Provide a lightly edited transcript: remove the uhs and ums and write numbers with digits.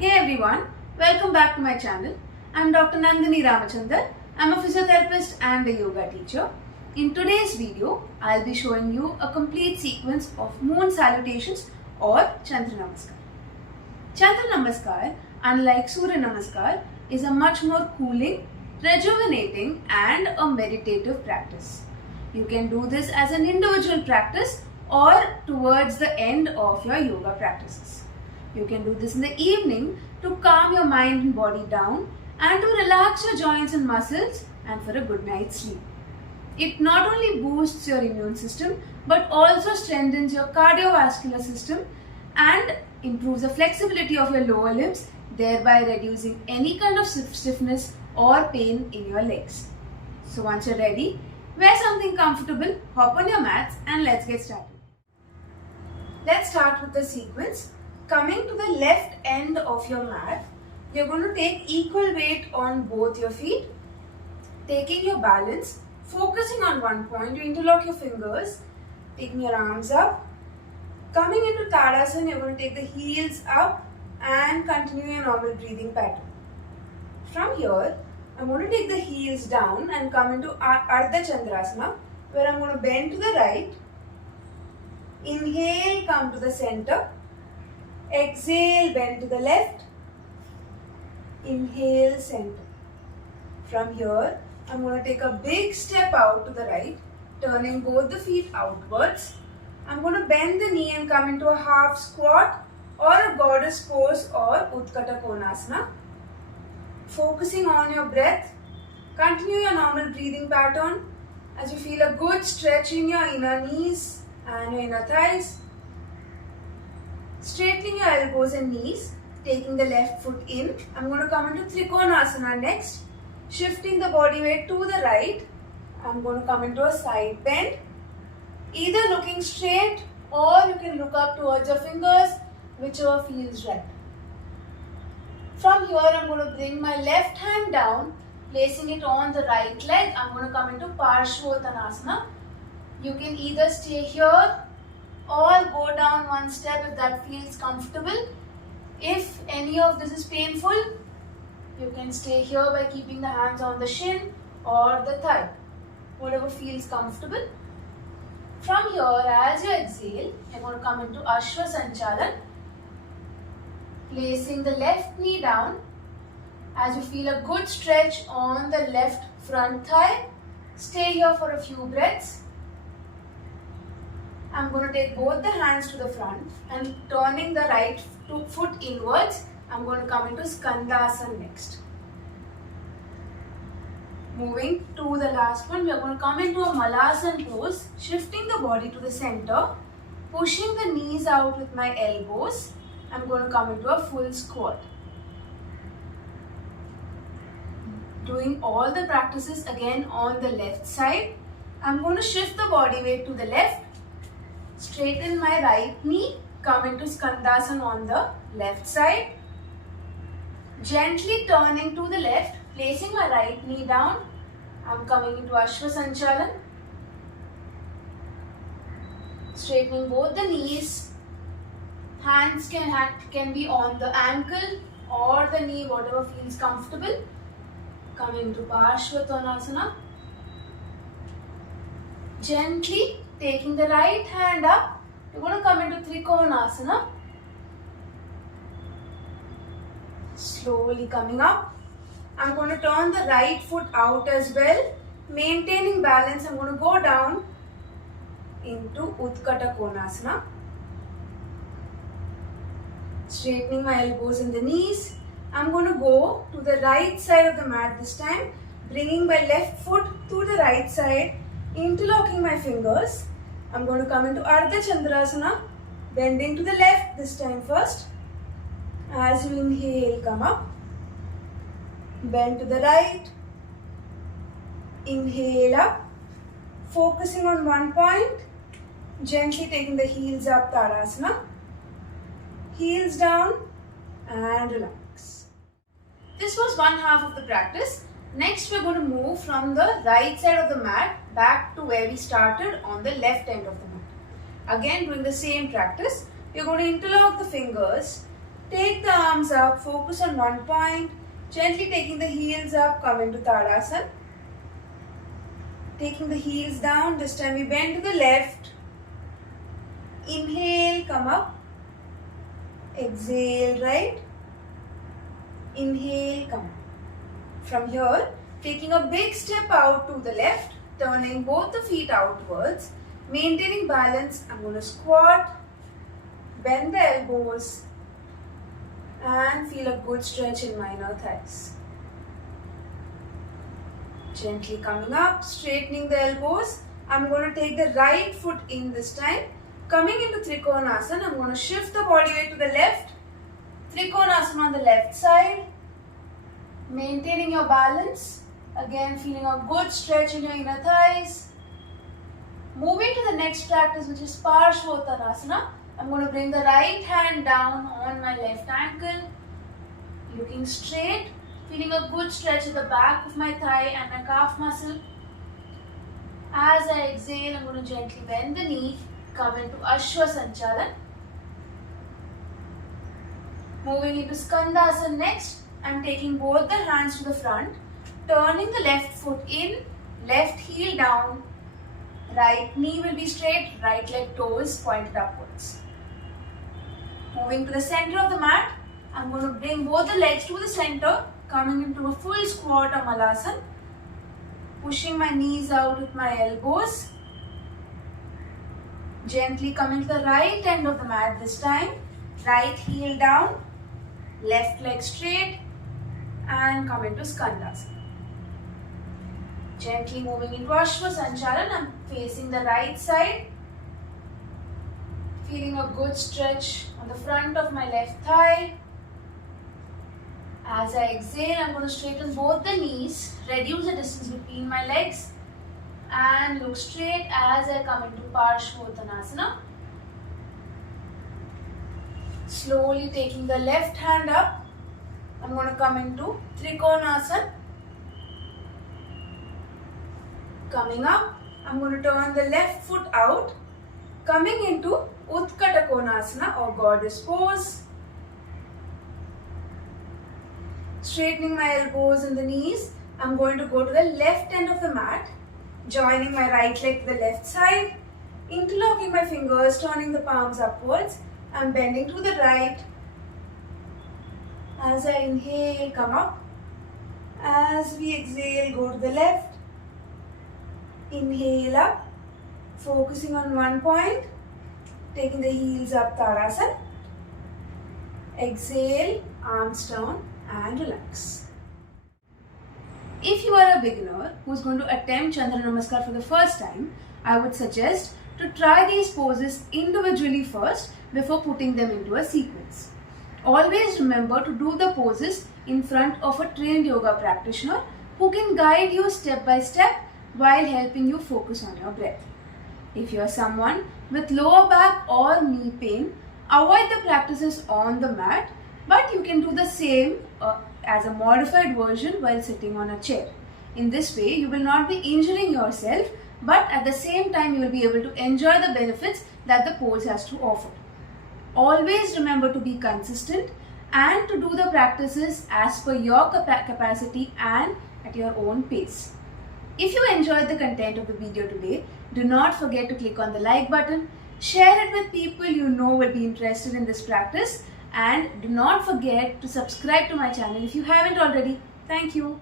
Hey everyone, welcome back to my channel. I'm Dr. Nandini Ramachandar. I'm a physiotherapist and a yoga teacher. In today's video, I'll be showing you a complete sequence of moon salutations or Chandra Namaskar. Chandra Namaskar, unlike Surya Namaskar, is a much more cooling, rejuvenating and a meditative practice. You can do this as an individual practice or towards the end of your yoga practices. You can do this in the evening to calm your mind and body down and to relax your joints and muscles and for a good night's sleep. It not only boosts your immune system but also strengthens your cardiovascular system and improves the flexibility of your lower limbs, thereby reducing any kind of stiffness or pain in your legs. So once you're ready, wear something comfortable, hop on your mats and let's get started. Let's start with the sequence. Coming to the left end of your mat, you're going to take equal weight on both your feet, taking your balance, focusing on one point. You interlock your fingers, taking your arms up. Coming into Tadasana, you're going to take the heels up and continue your normal breathing pattern. From here, I'm going to take the heels down and come into Ardha Chandrasana, where I'm going to bend to the right. Inhale, come to the center. Exhale, bend to the left. Inhale, center. From here, I'm going to take a big step out to the right, turning both the feet outwards. I'm going to bend the knee and come into a half squat or a goddess pose or Utkata Konasana. Focusing on your breath, continue your normal breathing pattern as you feel a good stretch in your inner knees and your inner thighs. Straightening your elbows and knees, taking the left foot in. I'm going to come into Trikonasana next. Shifting the body weight to the right. I'm going to come into a side bend. Either looking straight or you can look up towards your fingers, whichever feels right. From here, I'm going to bring my left hand down, placing it on the right leg. I'm going to come into Parshvottanasana. You can either stay here or go down one step if that feels comfortable. If any of this is painful, you can stay here by keeping the hands on the shin or the thigh, whatever feels comfortable. From here, as you exhale, you're going to come into Ashwa Sanchalan, placing the left knee down as you feel a good stretch on the left front thigh. Stay here for a few breaths. I'm going to take both the hands to the front and turning the right foot inwards. I'm going to come into Skandasana next. Moving to the last one, we are going to come into a Malasana pose, shifting the body to the center, pushing the knees out with my elbows. I'm going to come into a full squat. Doing all the practices again on the left side. I'm going to shift the body weight to the left. Straighten my right knee, come into Skandasana on the left side. Gently turning to the left, placing my right knee down. I'm coming into Ashwa Sanchalan. Straightening both the knees. Hands can be on the ankle or the knee, whatever feels comfortable. Coming to Parshvottanasana. Gently taking the right hand up, you're going to come into Trikonasana. Slowly coming up. I'm going to turn the right foot out as well. Maintaining balance, I'm going to go down into Utkata Konasana. Straightening my elbows and the knees. I'm going to go to the right side of the mat this time. Bringing my left foot to the right side. Interlocking my fingers. I'm going to come into Ardha Chandrasana, bending to the left this time first. As you inhale, come up. Bend to the right. Inhale up. Focusing on one point. Gently taking the heels up, Tadasana. Heels down and relax. This was one half of the practice. Next, we're going to move from the right side of the mat back to where we started on the left end of the mat. Again, doing the same practice. You're going to interlock the fingers, Take the arms up, focus on one point. Gently taking the heels up, come into Tadasana. Taking the heels down, this time we bend to the left. Inhale, come up. Exhale, right. Inhale, come up. From here, taking a big step out to the left, turning both the feet outwards. Maintaining balance, I'm going to squat, bend the elbows, and feel a good stretch in my inner thighs. Gently coming up, straightening the elbows. I'm going to take the right foot in this time. Coming into Trikonasana, I'm going to shift the body weight to the left. Trikonasana on the left side. Maintaining your balance. Again, feeling a good stretch in your inner thighs. Moving to the next practice, which is Parshvottanasana. I'm going to bring the right hand down on my left ankle. Looking straight. Feeling a good stretch at the back of my thigh and my calf muscle. As I exhale, I'm going to gently bend the knee. Come into Ashwa Sanchalan. Moving into Skandasana next. I'm taking both the hands to the front. Turning the left foot in, left heel down. Right knee will be straight, right leg toes pointed upwards. Moving to the center of the mat, I'm going to bring both the legs to the center, coming into a full squat or malasana. Pushing my knees out with my elbows. Gently coming to the right end of the mat this time. Right heel down, left leg straight, and come into Skandasana. Gently moving into Ashwa Sanchalan, I'm facing the right side. Feeling a good stretch on the front of my left thigh. As I exhale, I'm going to straighten both the knees, reduce the distance between my legs, and look straight as I come into Parshvottanasana. Slowly taking the left hand up, I'm going to come into Trikonasana. Coming up, I'm going to turn the left foot out, coming into Utkata Konasana or goddess pose. Straightening my elbows and the knees, I'm going to go to the left end of the mat, joining my right leg to the left side, interlocking my fingers, turning the palms upwards. I'm bending to the right. As I inhale, come up. As we exhale, go to the left. Inhale up, focusing on one point, taking the heels up, Tadasana. Exhale, arms down and relax. If you are a beginner who is going to attempt Chandra Namaskar for the first time, I would suggest to try these poses individually first before putting them into a sequence. Always remember to do the poses in front of a trained yoga practitioner who can guide you step by step while helping you focus on your breath. If you are someone with lower back or knee pain, avoid the practices on the mat, but you can do the same as a modified version while sitting on a chair. In this way, you will not be injuring yourself, but at the same time, you will be able to enjoy the benefits that the pose has to offer. Always remember to be consistent and to do the practices as per your capacity and at your own pace. If you enjoyed the content of the video today, do not forget to click on the like button, share it with people you know will be interested in this practice, and do not forget to subscribe to my channel if you haven't already. Thank you.